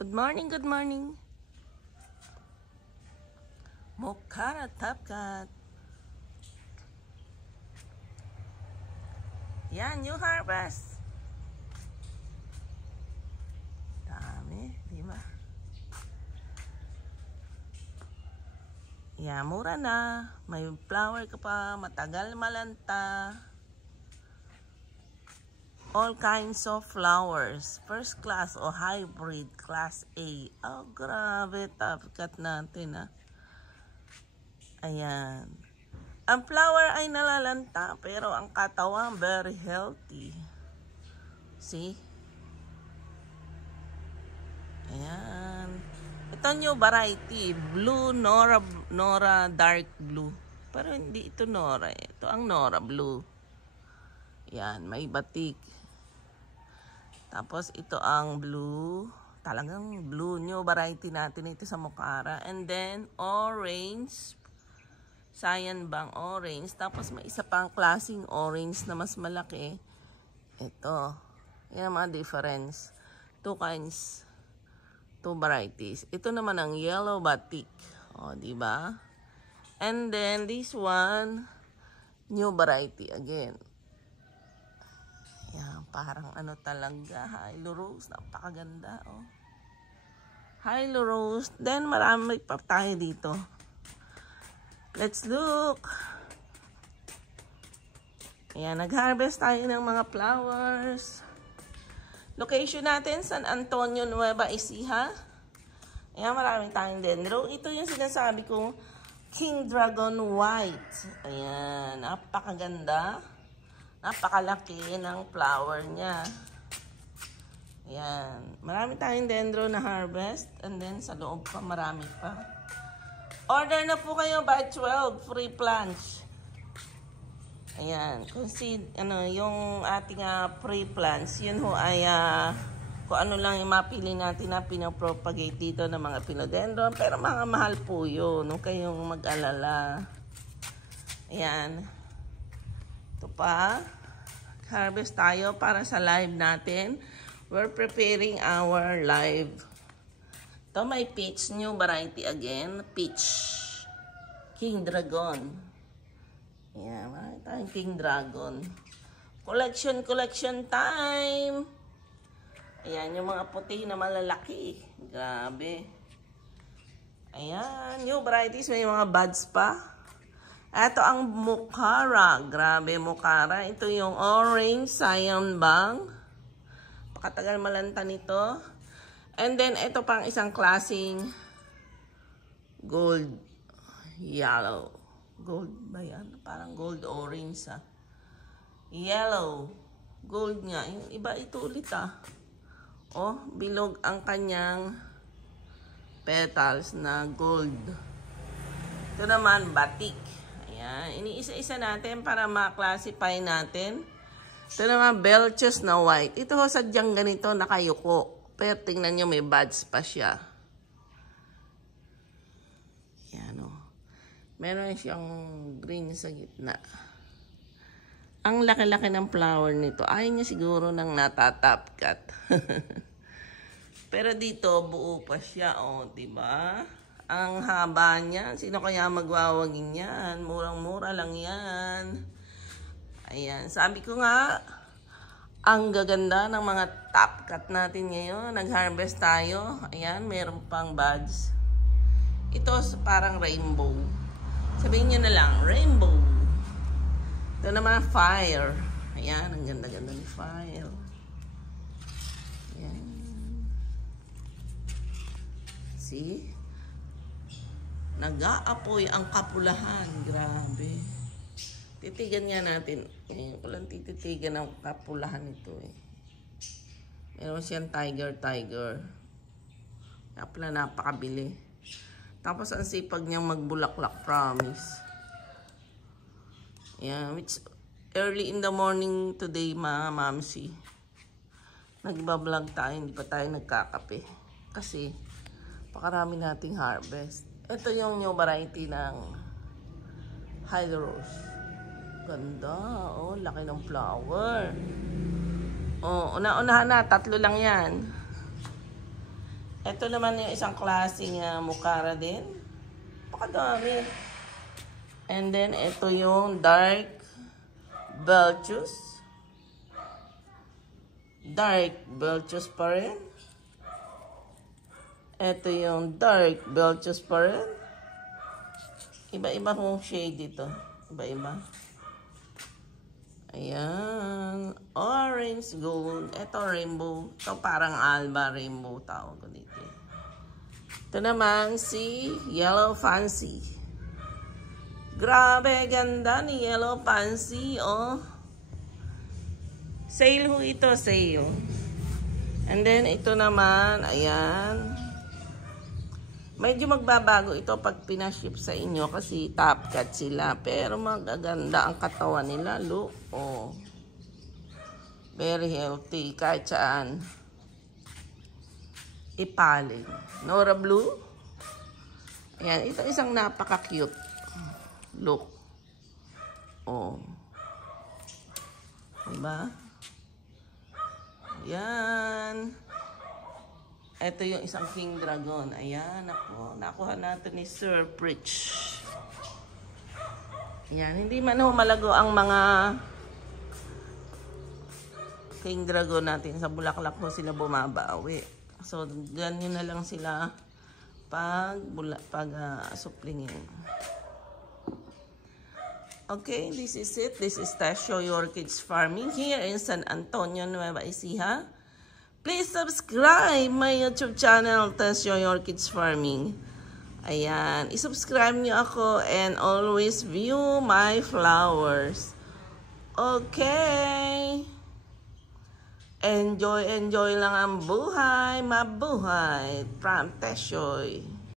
Good morning, good morning. Mocara Top-Cut. Yan, new harvest. Dami, di ba? Yan, mura na. May flower ka pa, matagal malanta. All kinds of flowers. First class o hybrid, class A. Oh, grabe, Top-Cut natin, ah. Ayan. Ang flower ay nalalanta, pero ang katawan very healthy. See? Ayan. Ito new variety. Blue Nora dark blue. Pero hindi ito Nora. Ito ang Nora blue. Ayan, may batik. Tapos ito ang blue. Talagang blue new variety natin ito sa Mocara. And then orange. Cyan bang orange. Tapos may isa pang klaseng orange na mas malaki. Ito. Yan ang mga difference. Two varieties. Ito naman ang yellow batik. O, diba? And then this one, new variety again. Yan, parang ano talaga. Hilo rose. Napakaganda, oh. Hilo rose. Then marami pa tayo dito. Let's look. Ayan, nag-harvest tayo ng mga flowers. Location natin, San Antonio, Nueva Ecija. Ayan, maraming tayong dendro. Ito yung sinasabi kong King Dragon White. Ayan, napakaganda. Napakalaki ng flower niya. Ayan, marami tayong dendro na harvest. And then, sa loob pa, marami pa. Order na po kayo by 12, free plants. Ayan, kung yung ating free plants, yun ho ay kung ano lang yung mapili natin na pinapropagate dito ng mga philodendron. Pero mga mahal po yun, huwag kayong mag-alala. Ayan. Ito pa, harvest tayo para sa live natin. We're preparing our live. Ito may peach, new variety again. Peach. King Dragon. Ayan, marami tayong King Dragon. Collection time. Ayan, yung mga puti na malalaki. Grabe. Ayan, new varieties. May mga buds pa. Ito ang Mocara. Grabe, Mocara. Ito yung orange, cyan bang. Pakatagal malanta nito. And then, ito pang isang klaseng gold yellow. Gold ba yan? Parang gold orange, ah. Yellow. Gold nga. Yung iba ito ulit, ah. Oh, bilog ang kanyang petals na gold. Ito naman, batik. Ayan. Iniisa-isa natin para ma-classify natin. Ito naman, belchus na white. Ito ho, sadyang ganito, nakayuko. Pero tingnan nyo, may buds pa siya. Yan, o. Meron siyang green sa gitna. Ang laki-laki ng flower nito. Ayaw niya siguro ng natatapkat. Pero dito, buo pa siya, o. Diba? Ang haba niya. Sino kaya magwawagin yan? Murang-mura lang yan. Ayan. Sabi ko nga, ang gaganda ng mga Top-Cut natin ngayon. Nag-harvest tayo. Ayan, meron pang buds. Ito parang rainbow. Sabihin nyo na lang, rainbow. Ito naman, fire. Ayan, ang ganda-ganda ni fire. Ayan. See? Nag-aapoy ang kapulahan. Grabe. Titigan nga natin. Ngayon ko lang tititigan ang kapulahan nito, eh. Meron siyang tiger. Kaya pala napakabili. Tapos ang sipag niyang magbulaklak, promise. Yeah, it's early in the morning today, mga mamsi. Nagbablog tayo, hindi pa tayo nagkakape. Kasi, pakarami nating harvest. Ito yung new variety ng Hilo Rose. Ganda, oh, laki ng flower. Oh, una-unahan na, 3 lang yan. Ito naman yung isang klaseng mukara din. Pakadami. And then, ito yung dark Belchus. Dark Belchus pa rin. Ito yung dark Belchus pa rin. Iba-iba kong shade dito. Iba-iba. Ayan. Orange, gold. Ito rainbow. Ito parang alba rainbow tawag ko dito. Ito naman si Yellow Fancy. Grabe, ganda ni Yellow Fancy, oh. Sale ho ito, sale. And then, ito naman, ayan. Medyo magbabago ito pag pinaship sa inyo kasi top cut sila. Pero magaganda ang katawan nila, look. Oh. Very healthy, kahit saan. Ipaling. Nora Blue. Ayan, ito isang napaka-cute. Look. Oh. Diba? Ayan. Ito yung isang King Dragon. Ayan, ako. Nakuha natin ni Sir Pritch. Ayan, hindi man malago ang mga King Dragon natin. Sa Bulaklak ho sila bumabawi. So, ganyan na lang sila pag suplingin. Okay, this is it. This is Tasyo Your Kids Farming here in San Antonio, Nueva Ecija. Please subscribe my YouTube channel, Tasyo Your Kids Farming. Ayan, isubscribe niyo ako and always view my flowers. Okay. Enjoy lang ang buhay. Mabuhay. From Tasyoy.